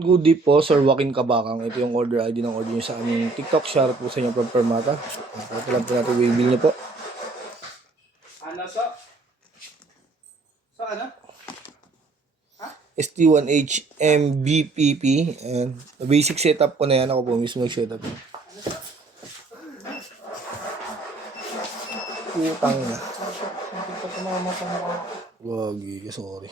Good day po, Sir Joaquin Kabakang. Ito yung order ID ng order nyo sa aming TikTok. Shoutout po sa inyo from Permata. Ito lang po natin i-bill nyo po. Ano so? So ano? ST1H MBPP. And basic setup ko na yan. Ako po mismo mag-setup. Putang na. Wag, sorry.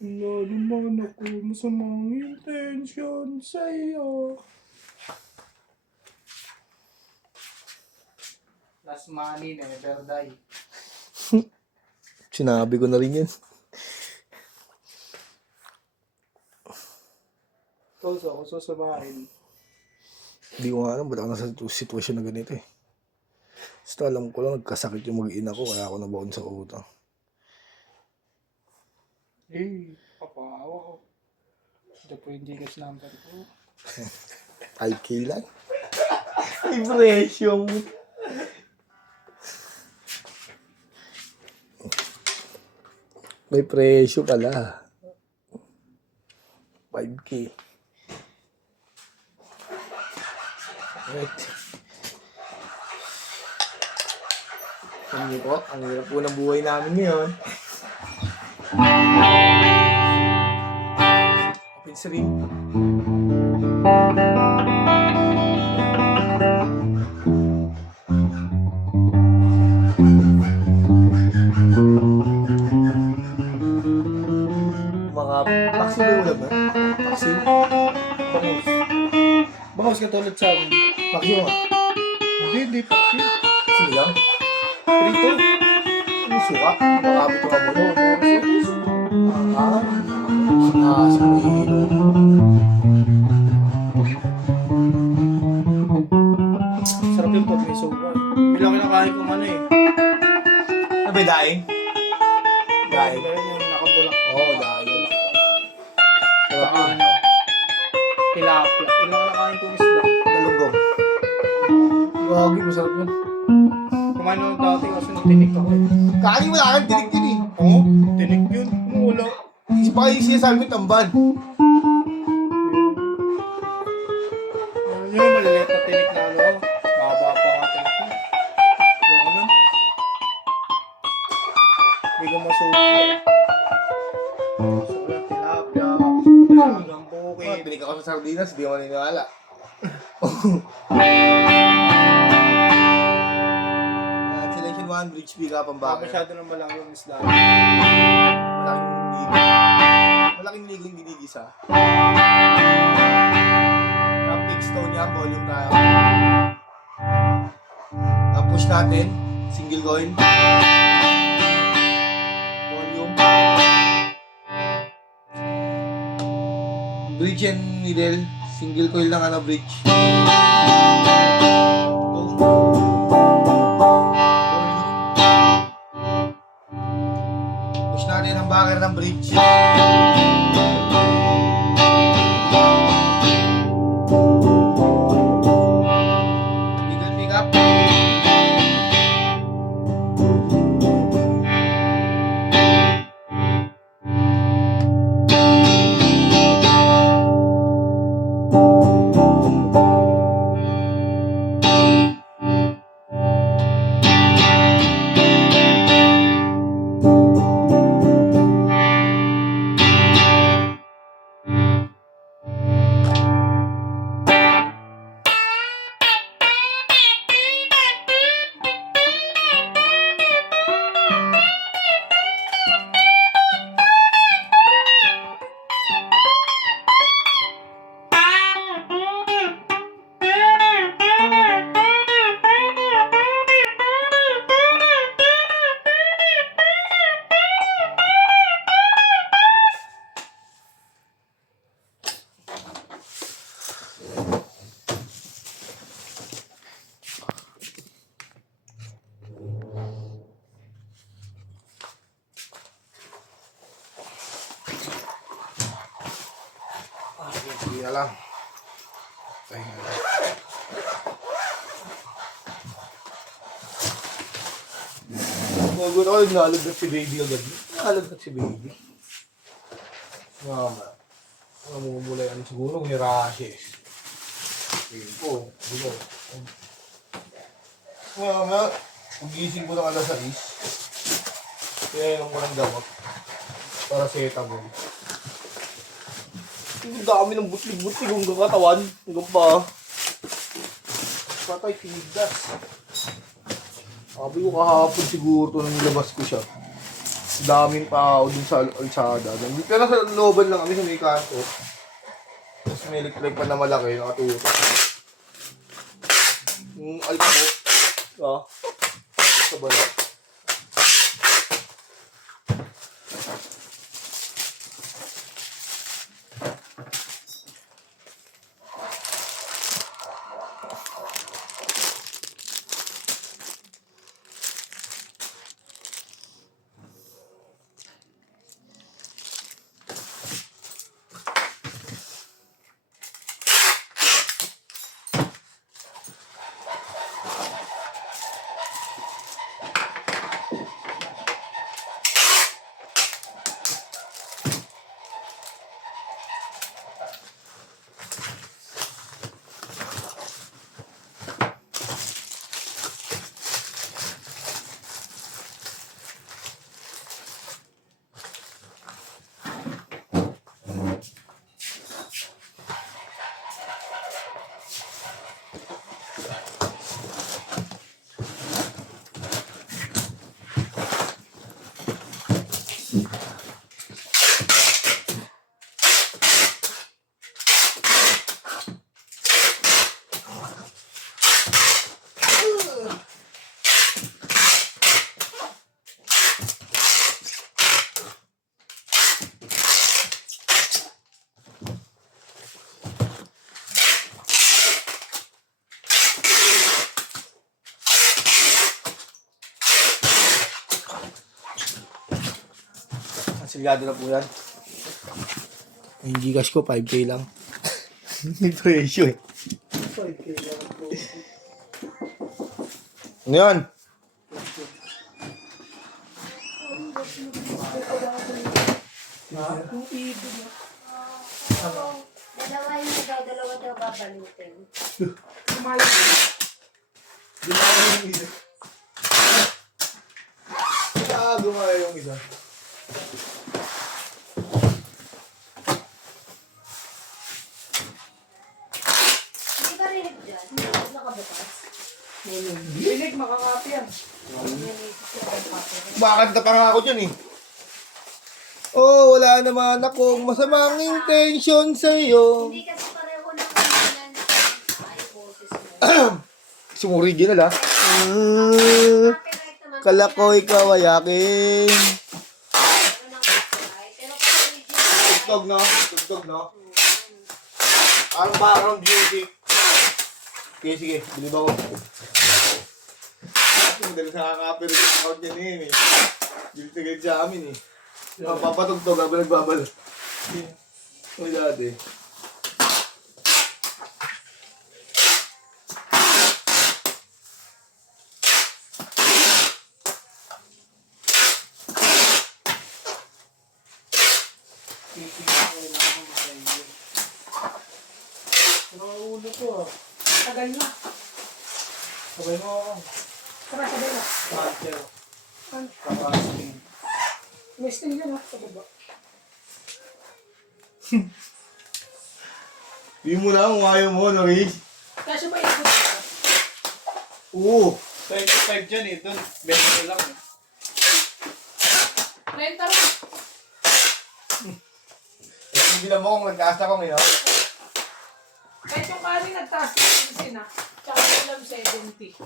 Wala naman ako masamang intention sa'yo. Last money, never die. Sinabi ko na rin yan. Tulso ako sasabahin. Hindi ko nga alam ba't ako nasa sitwasyon na ganito eh. Basta alam ko lang nagkasakit yung mag-ina ko kaya ako nabaon sa utang. Papaawa ko. Ito po yung Gcash number ko. IK lang. May presyo mo. May presyo pala. 5K. Right. Hindi po, ang hirap po ng buhay namin ngayon. Open stream. Mga taxi ba yung ulam na? Taxi? Bangus. Bangus katulad sa amin. Taxi mo nga. Hindi paksi. Sige lang. Prito. Ano suka? Makapit ko nga mo. Sarap yung pag may soba. Bilang kinakain kong ano eh. Ano ba daing? Daing? Ganyan yung nakabulak. Oo, daing. Saka ano. Tilapia. Ilang kinakain kong isda. Galunggong. Wagi, masarap yun. Kumain ako dati kasi nung tinik ako eh. Kagi wala kang tinig yun eh. Oo, tinik yun. Wala. Isip pa kayo sinasabi mo tamban. Yun yung maliliit na tinik na ano. Mahaba pa nga tinik yun. Yung ano. Hindi ko masuko eh. Sulat, tilapia. Hanggang bukid. Binig ako sa sardinas, di ako maniniwala. Selection 1, Bridge B ka, Baka Pambaka. masyado na malaki yung isda. Malaking ligong ginigisa. Cupcake stone yan, volume tayo. Push natin, single coil. Volume. Bridge and needle, single coil lang ano bridge. Push natin ang backer ng bridge. Needle pick up. Pahinga lang. Pahinga lang. Magulat ako, nalagdag si baby agad. Nalagdag si baby. Mama. Namumula yan siguro, may rashes. Tingin ko, gulo. Mama, pagising ko ng alas 6. Kaya inom ko ng gamot. Para sa etabol. Ang dami ng butlig-butlig yung katawan. Hanggang pa. Patay, tinigas. Sabi ko kahapon siguro ito nang labas ko siya. Daming tao dun sa altsada. Pero sa looban lang kami sa may kanto. Tapos may electric pa na malaki, nakatutok. Yung alpo. Sa bala. Silyado na po yan. Yung Gcash ko, 5K lang. May presyo eh. 5K lang po. Ano yan? Yung ibig na. Dalawa yung dalawa daw babalutin. Kumalas. Gumaya yung isa. Gumaya yung isa. Hindi ba rinig dyan? Nakabukas? Binig, makakapi yan. Kumakanta pa nga ako dyan eh. Oh, wala naman akong masamang intention sa'yo. Hindi kasi pareho na kanyan ay boses mo. Yung original ah. Copyright naman. Kala ko ikaw ay akin. Ano ng copyright? Pero kung original, Tugtog no? Tugtog no? Parang background music. Okay, sige. Bilib ako. Madali sa kakapirit yung account niya eh. Bilib sa ganyan sa amin eh. Papatugtog habang nagbabal. Uy dati. Nakaulo ko ah. Tagal na. Sabay mo ako. Tara, sabay na. Master. Ano? Kapasting. May sting yan ha, sa baba. Di mo na kung ayaw mo, no, Riz? Kasi ba ikot ka? Oo. 25 dyan eh, doon 20 lang eh. Renta rin. Hindi lang mo kung nagtaas ako ngayon. Kahit yung kanin nagtaas na yung sina. Tsaka ulam 70.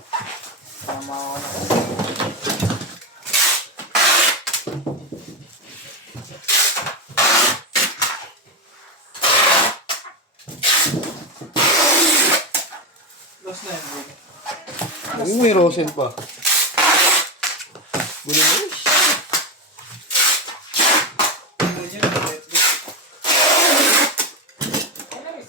Tama ako na. Lost na yun, bro. May rosin pa. Gulo mo, Riz. Imagine, Netflix. Ano rin?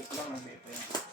Ito lang, hindi pa yan.